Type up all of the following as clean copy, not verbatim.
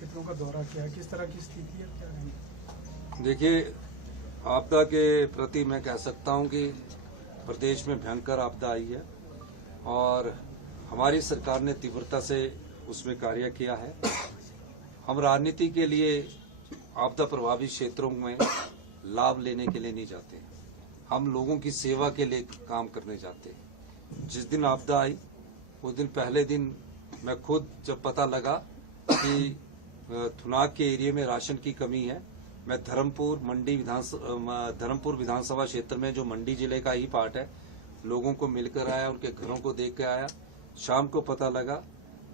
क्षेत्रों का दौरा किया है, किस तरह की स्थिति है, क्या रही? देखिए, आपदा के प्रति मैं कह सकता हूं कि प्रदेश में भयंकर आपदा आई है और हमारी सरकार ने तीव्रता से उसमें कार्य किया है। हम राजनीति के लिए आपदा प्रभावित क्षेत्रों में लाभ लेने के लिए नहीं जाते, हम लोगों की सेवा के लिए काम करने जाते हैं। जिस दिन आपदा आई उस दिन पहले दिन मैं खुद जब पता लगा कि थुनाग के एरिया में राशन की कमी है, मैं धर्मपुर विधानसभा क्षेत्र में जो मंडी जिले का ही पार्ट है, लोगों को मिलकर आया, उनके घरों को देख के आया। शाम को पता लगा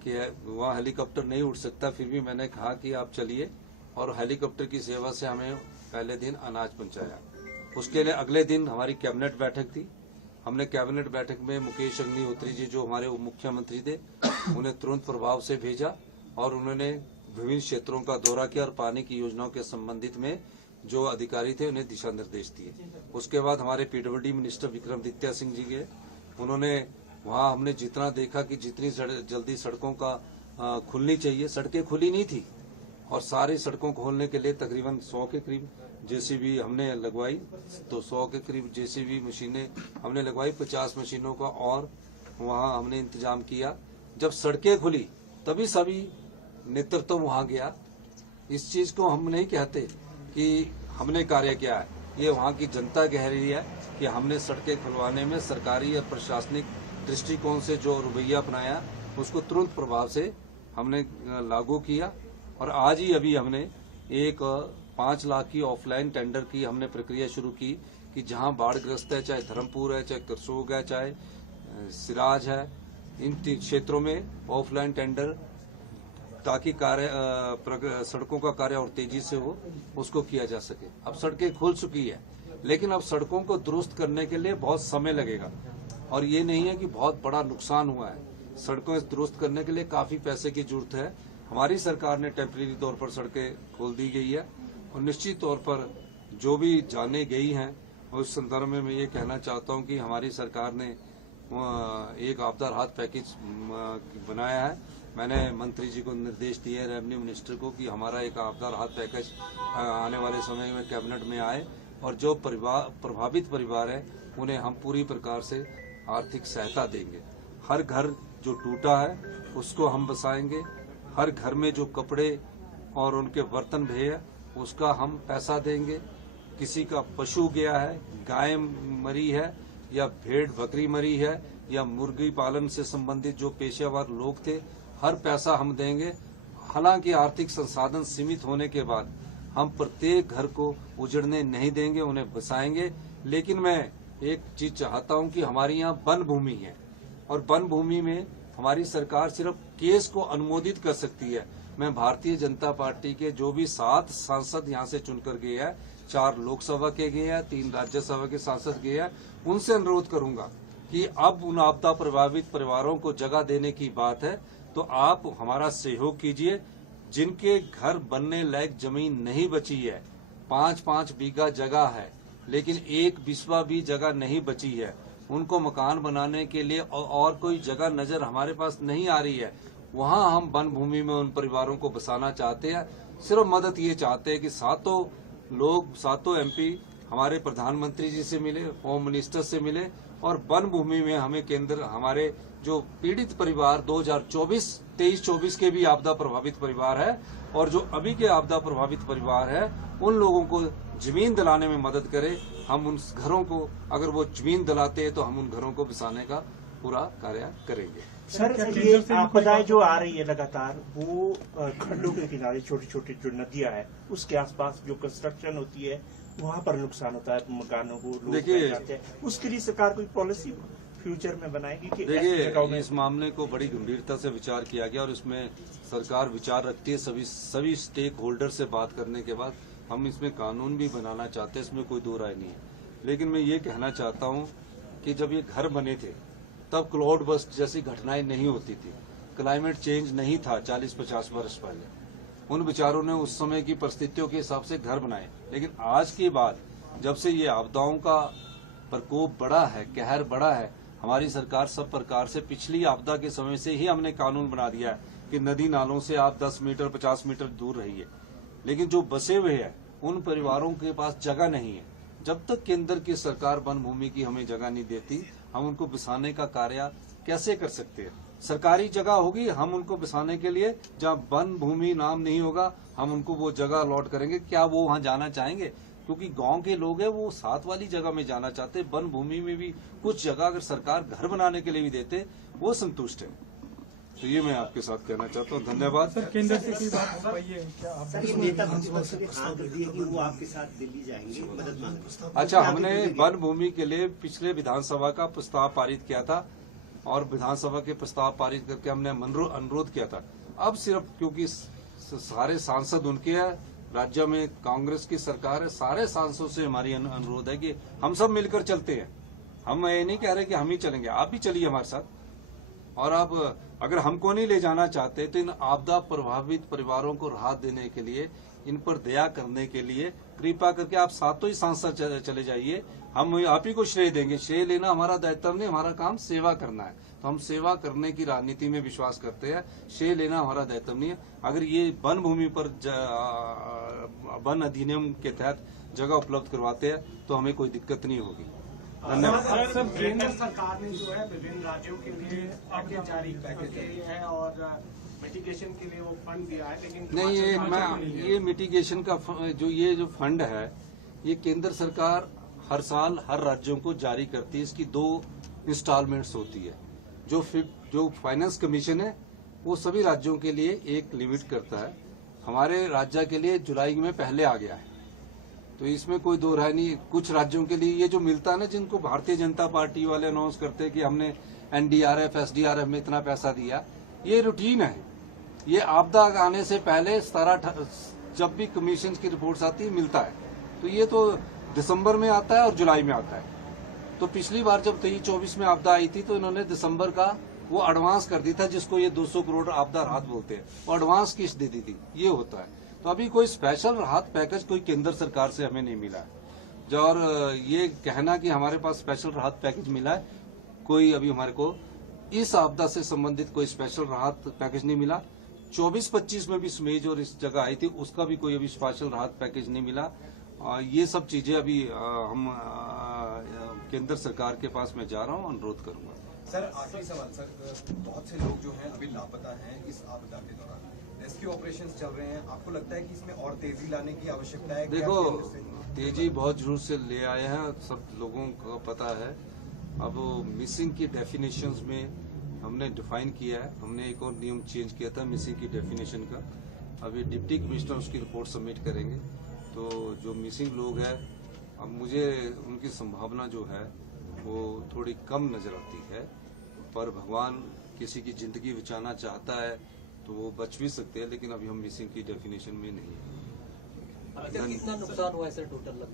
कि वहाँ हेलीकॉप्टर नहीं उड़ सकता, फिर भी मैंने कहा कि आप चलिए, और हेलीकॉप्टर की सेवा से हमें पहले दिन अनाज पहुंचाया। उसके लिए अगले दिन हमारी कैबिनेट बैठक थी। हमने कैबिनेट बैठक में मुकेश अग्निहोत्री जी जो हमारे उप मुख्यमंत्री थे, उन्हें तुरंत प्रभाव से भेजा और उन्होंने विभिन्न क्षेत्रों का दौरा किया और पानी की योजनाओं के संबंधित में जो अधिकारी थे उन्हें दिशा निर्देश दिए। उसके बाद हमारे पीडब्ल्यूडी मिनिस्टर विक्रमादित्य सिंह जी गए, उन्होंने वहां हमने जितना देखा कि जितनी जल्दी सड़कों का खुलनी चाहिए, सड़कें खुली नहीं थी और सारी सड़कों को खोलने के लिए तकरीबन 100 के करीब जेसीबी हमने लगवाई, तो 100 के करीब जेसीबी मशीनें हमने लगवाई, 50 मशीनों का और वहां हमने इंतजाम किया। जब सड़कें खुली तभी सभी नेतृत्व वहां गया। इस चीज को हम नहीं कहते कि हमने कार्य किया है, ये वहां की जनता कह रही है कि हमने सड़कें खुलवाने में सरकारी या प्रशासनिक दृष्टिकोण से जो रवैया अपनाया उसको तुरंत प्रभाव से हमने लागू किया। और आज ही अभी हमने एक 5 लाख की ऑफलाइन टेंडर की हमने प्रक्रिया शुरू की कि जहां बाढ़ग्रस्त है, चाहे धर्मपुर है, चाहे करसोग है, चाहे सिराज है, इन क्षेत्रों में ऑफलाइन टेंडर, ताकि सड़कों का कार्य और तेजी से हो, उसको किया जा सके। अब सड़कें खुल चुकी है, लेकिन अब सड़कों को दुरुस्त करने के लिए बहुत समय लगेगा और ये नहीं है कि बहुत बड़ा नुकसान हुआ है। सड़कों दुरुस्त करने के लिए काफी पैसे की जरूरत है। हमारी सरकार ने टेम्परेरी तौर पर सड़कें खोल दी गई है और निश्चित तौर पर जो भी जाने गई हैं, उस संदर्भ में मैं ये कहना चाहता हूँ कि हमारी सरकार ने एक आपदा राहत पैकेज बनाया है। मैंने मंत्री जी को निर्देश दिए, रेवेन्यू मिनिस्टर को, कि हमारा एक आपदा राहत पैकेज आने वाले समय में कैबिनेट में आए और जो प्रभावित परिवार है उन्हें हम पूरी प्रकार से आर्थिक सहायता देंगे। हर घर जो टूटा है उसको हम बसाएंगे, हर घर में जो कपड़े और उनके बर्तन भे है उसका हम पैसा देंगे। किसी का पशु गया है, गाय मरी है या भेड़ बकरी मरी है या मुर्गी पालन से संबंधित जो पेशेवर लोग थे, हर पैसा हम देंगे। हालांकि आर्थिक संसाधन सीमित होने के बाद हम प्रत्येक घर को उजड़ने नहीं देंगे, उन्हें बसाएंगे। लेकिन मैं एक चीज चाहता हूं कि हमारी यहाँ वन भूमि है और वन भूमि में हमारी सरकार सिर्फ केस को अनुमोदित कर सकती है। मैं भारतीय जनता पार्टी के जो भी 7 सांसद यहाँ से चुनकर गए हैं, 4 लोकसभा के गए हैं, 3 राज्यसभा के सांसद गए हैं, उनसे अनुरोध करूंगा कि अब उन आपदा प्रभावित परिवारों को जगह देने की बात है तो आप हमारा सहयोग कीजिए। जिनके घर बनने लायक जमीन नहीं बची है, 5-5 बीघा जगह है लेकिन 1 बिस्वा भी जगह नहीं बची है, उनको मकान बनाने के लिए और कोई जगह नजर हमारे पास नहीं आ रही है, वहां हम वन भूमि में उन परिवारों को बसाना चाहते हैं। सिर्फ मदद ये चाहते हैं कि सातों एमपी हमारे प्रधानमंत्री जी से मिले, होम मिनिस्टर से मिले और वन भूमि में हमें केंद्र, हमारे जो पीड़ित परिवार 2023-24 के भी आपदा प्रभावित परिवार है और जो अभी के आपदा प्रभावित परिवार है, उन लोगों को जमीन दिलाने में मदद करें। हम उन घरों को, अगर वो जमीन दिलाते हैं तो हम उन घरों को बसाने का पूरा कार्य करेंगे। सर, ये आपदाएं जो आ रही है लगातार, वो खड्डों के किनारे छोटी छोटी जो नदियां है उसके आसपास जो कंस्ट्रक्शन होती है वहां पर नुकसान होता है, मकानों को लोग रह जाते हैं। उसके लिए सरकार कोई पॉलिसी फ्यूचर में बनाएगी कि देखिए, इस मामले को बड़ी गंभीरता से विचार किया गया और इसमें सरकार विचार रखती है। सभी स्टेक होल्डर से बात करने के बाद हम इसमें कानून भी बनाना चाहते हैं, इसमें कोई दो राय नहीं है। लेकिन मैं ये कहना चाहता हूँ कि जब ये घर बने थे तब क्लाउड बस्ट जैसी घटनाएं नहीं होती थी, क्लाइमेट चेंज नहीं था 40-50 वर्ष पहले। उन विचारों ने उस समय की परिस्थितियों के हिसाब से घर बनाए। लेकिन आज के बाद जब से ये आपदाओं का प्रकोप बढ़ा है, कहर बढ़ा है, हमारी सरकार सब प्रकार से, पिछली आपदा के समय से ही हमने कानून बना दिया है कि नदी नालों से आप 10 मीटर 50 मीटर दूर रहिए, लेकिन जो बसे हुए हैं उन परिवारों के पास जगह नहीं है। जब तक केंद्र की सरकार वन भूमि की हमें जगह नहीं देती, हम उनको बसाने का कार्य कैसे कर सकते हैं? सरकारी जगह होगी, हम उनको बसाने के लिए, जहाँ वन भूमि नाम नहीं होगा, हम उनको वो जगह अलॉट करेंगे। क्या वो वहाँ जाना चाहेंगे? क्योंकि गांव के लोग हैं, वो साथ वाली जगह में जाना चाहते। वन भूमि में भी कुछ जगह अगर सरकार घर बनाने के लिए भी देते, वो संतुष्ट है। तो ये मैं आपके साथ कहना चाहता हूँ। धन्यवाद। सर, केंद्र से कोई बात हो पाई है क्या? आप सर, ये नेता प्रतिपक्ष ने हाँ कर दिया कि वो आपके साथ दिल्ली जाएंगे मदद मांगने। अच्छा, हमने वन भूमि के लिए पिछले विधानसभा का प्रस्ताव पारित किया था और विधानसभा के प्रस्ताव पारित करके हमने अनुरोध किया था। अब सिर्फ क्योंकि सारे सांसद उनके हैं, राज्य में कांग्रेस की सरकार है, सारे सांसदों से हमारी अनुरोध है कि हम सब मिलकर चलते हैं। हम ये नहीं कह रहे कि हम ही चलेंगे, आप भी चलिए हमारे साथ। और आप अगर हमको नहीं ले जाना चाहते तो इन आपदा प्रभावित परिवारों को राहत देने के लिए, इन पर दया करने के लिए कृपा करके आप सातों ही सांसद चले जाइए। हम आप ही को श्रेय देंगे। श्रेय लेना हमारा दायित्व नहीं, हमारा काम सेवा करना है। तो हम सेवा करने की राजनीति में विश्वास करते हैं। श्रेय लेना हमारा दायित्व नहीं है। अगर ये वन भूमि पर वन अधिनियम के तहत जगह उपलब्ध करवाते हैं तो हमें कोई दिक्कत नहीं होगी। धन्यवाद। सर, केंद्र सरकार ने जो है विभिन्न राज्यों के लिए पैकेज जारी किए हैं और मिटिगेशन के लिए वो फंड दिया है, लेकिन नहीं, ये मिटिगेशन का जो फंड है, ये केंद्र सरकार हर साल हर राज्यों को जारी करती है। इसकी 2 इंस्टॉलमेंट्स होती है। जो फाइनेंस कमीशन है वो सभी राज्यों के लिए एक लिमिट करता है। हमारे राज्य के लिए जुलाई में पहले आ गया है, तो इसमें कोई दो राय नहीं। कुछ राज्यों के लिए ये जो मिलता है ना, जिनको भारतीय जनता पार्टी वाले अनाउंस करते हैं कि हमने एनडीआरएफ एसडीआरएफ में इतना पैसा दिया, ये रूटीन है। ये आपदा आने से पहले जब भी कमीशन की रिपोर्ट्स आती है मिलता है। तो ये तो दिसंबर में आता है और जुलाई में आता है। तो पिछली बार जब 23-24 में आपदा आई थी तो इन्होंने दिसंबर का वो एडवांस कर दी था, जिसको ये 200 करोड़ आपदा राहत बोलते हैं, वो एडवांस किस्त दे दी थी। ये होता है। तो अभी कोई स्पेशल राहत पैकेज कोई केंद्र सरकार से हमें नहीं मिला है। और ये कहना कि हमारे पास स्पेशल राहत पैकेज मिला है, कोई अभी हमारे को इस आपदा से संबंधित कोई स्पेशल राहत पैकेज नहीं मिला। 24-25 में भी स्मेज और इस जगह आई थी, उसका भी कोई अभी स्पेशल राहत पैकेज नहीं मिला। ये सब चीजें अभी हम केंद्र सरकार के पास मैं जा रहा हूँ, अनुरोध करूंगा। सर, आखिरी सवाल सर, बहुत से लोग जो हैं अभी लापता हैं इस आपदा के दौरान, रेस्क्यू ऑपरेशंस चल रहे हैं, आपको लगता है कि इसमें और तेजी लाने की आवश्यकता है? देखो, तेजी बहुत जरूर से ले आए हैं, सब लोगों को पता है। अब मिसिंग की डेफिनेशंस में हमने डिफाइन किया है। हमने एक और नियम चेंज किया था मिसिंग की डेफिनेशन का। अभी डिप्टी कमिश्नर उसकी रिपोर्ट सबमिट करेंगे। तो जो मिसिंग लोग हैं, अब मुझे उनकी संभावना जो है वो थोड़ी कम नजर आती है, पर भगवान किसी की जिंदगी बचाना चाहता है तो वो बच भी सकते हैं, लेकिन अभी हम मिसिंग की डेफिनेशन में नहीं है। कितना नुकसान हुआ है सर टोटल?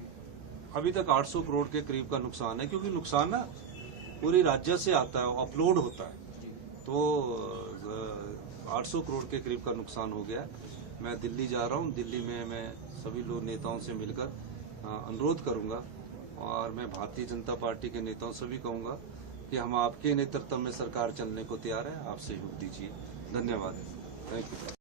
अभी तक 800 करोड़ के करीब का नुकसान है, क्योंकि नुकसान ना पूरी राज्य से आता है, अपलोड होता है। तो 800 करोड़ के करीब का नुकसान हो गया। मैं दिल्ली जा रहा हूँ। दिल्ली में मैं सभी लोग नेताओं से मिलकर अनुरोध करूंगा और मैं भारतीय जनता पार्टी के नेताओं से भी कहूंगा कि हम आपके नेतृत्व में सरकार चलने को तैयार है। आप सहयोग दीजिए। धन्यवाद। Thank you.